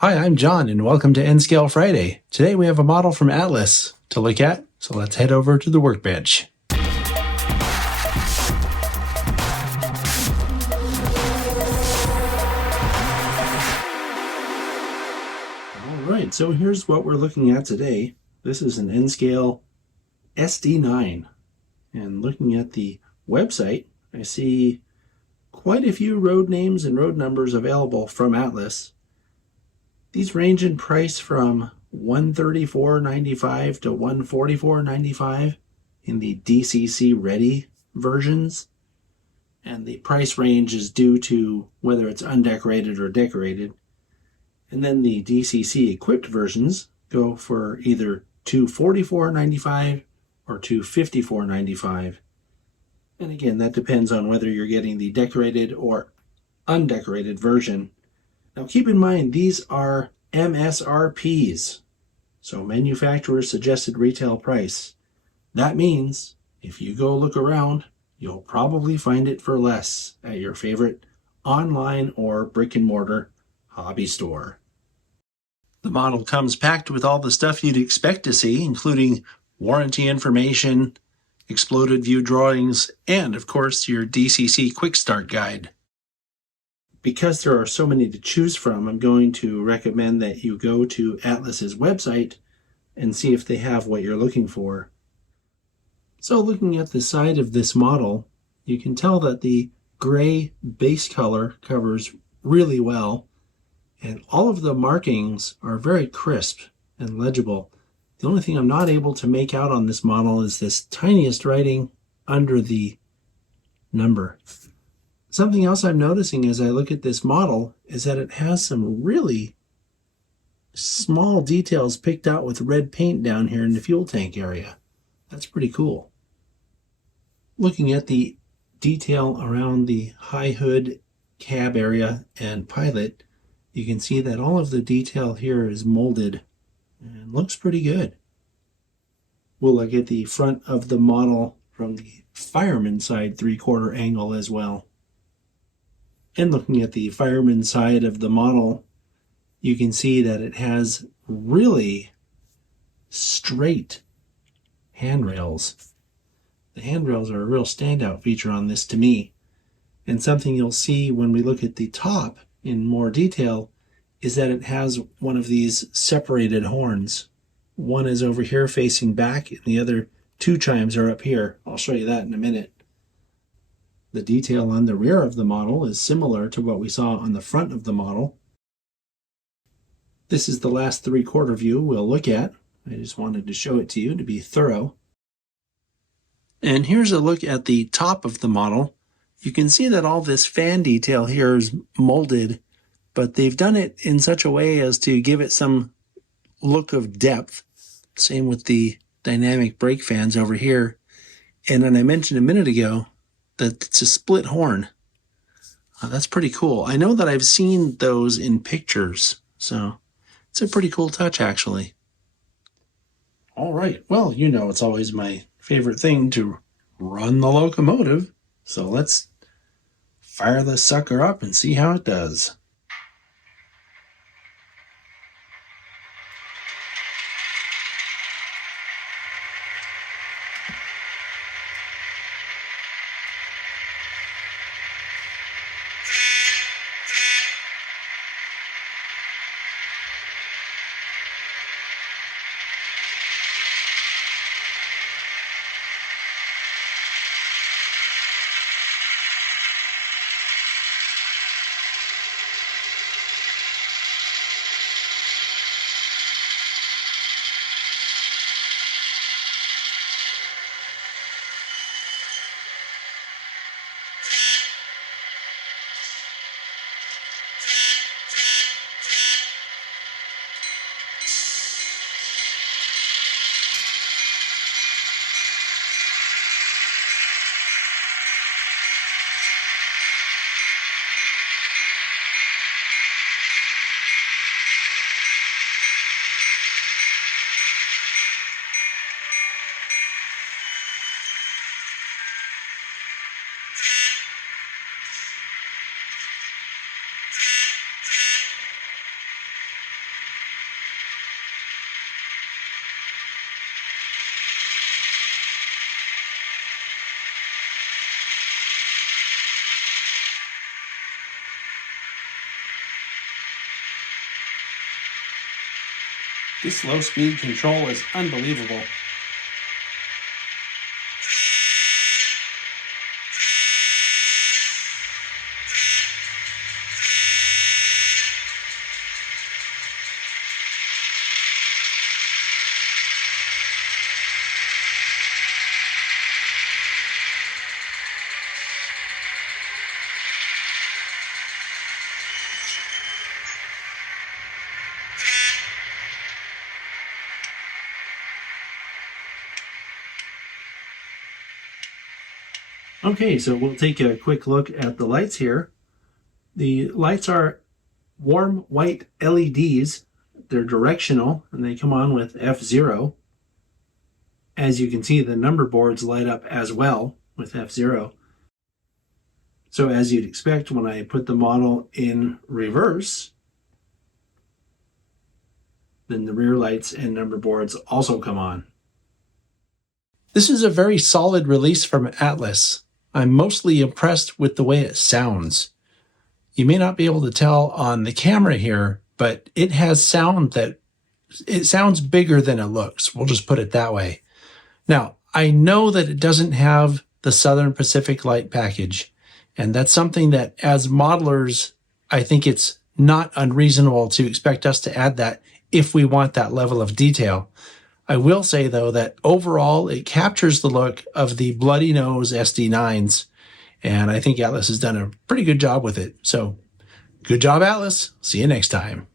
Hi, I'm John, and welcome to N-Scale Friday. Today we have a model from Atlas to look at, so let's head over to the workbench. All right, so here's what we're looking at today. This is an N-Scale SD9, and looking at the website, I see quite a few road names and road numbers available from Atlas. These range in price from $134.95 to $144.95 in the DCC ready versions. And the price range is due to whether it's undecorated or decorated. And then the DCC equipped versions go for either $244.95 or $254.95. And again, that depends on whether you're getting the decorated or undecorated version. Now keep in mind, these are MSRPs, so manufacturer suggested retail price. That means if you go look around, you'll probably find it for less at your favorite online or brick and mortar hobby store. The model comes packed with all the stuff you'd expect to see, including warranty information, exploded view drawings, and of course your DCC Quick Start Guide. Because there are so many to choose from, I'm going to recommend that you go to Atlas's website and see if they have what you're looking for. So looking at the side of this model, you can tell that the gray base color covers really well, and all of the markings are very crisp and legible. The only thing I'm not able to make out on this model is this tiniest writing under the number. Something else I'm noticing as I look at this model is that it has some really small details picked out with red paint down here in the fuel tank area. That's pretty cool. Looking at the detail around the high hood, cab area, and pilot, you can see that all of the detail here is molded and looks pretty good. We'll look at the front of the model from the fireman side 3/4 angle as well. And looking at the fireman side of the model, you can see that it has really straight handrails. The handrails are a real standout feature on this to me. And something you'll see when we look at the top in more detail is that it has one of these separated horns. One is over here facing back, and the other two chimes are up here. I'll show you that in a minute. The detail on the rear of the model is similar to what we saw on the front of the model. This is the last 3/4 view we'll look at. I just wanted to show it to you to be thorough. And here's a look at the top of the model. You can see that all this fan detail here is molded, but they've done it in such a way as to give it some look of depth. Same with the dynamic brake fans over here. And then I mentioned a minute ago that it's a split horn. That's pretty cool. I know that I've seen those in pictures, so it's a pretty cool touch, actually. All right, well, you know it's always my favorite thing to run the locomotive, so let's fire this sucker up and see how it does. This low speed control is unbelievable. Okay, so we'll take a quick look at the lights here. The lights are warm white LEDs. They're directional and they come on with F0. As you can see, the number boards light up as well with F0. So as you'd expect, when I put the model in reverse, then the rear lights and number boards also come on. This is a very solid release from Atlas. I'm mostly impressed with the way it sounds. You may not be able to tell on the camera here, but it has sound that it sounds bigger than it looks. We'll just put it that way. Now, I know that it doesn't have the Southern Pacific light package, and that's something that as modelers, I think it's not unreasonable to expect us to add that if we want that level of detail. I will say, though, that overall it captures the look of the bloody nose SD9s, and I think Atlas has done a pretty good job with it. So, good job, Atlas. See you next time.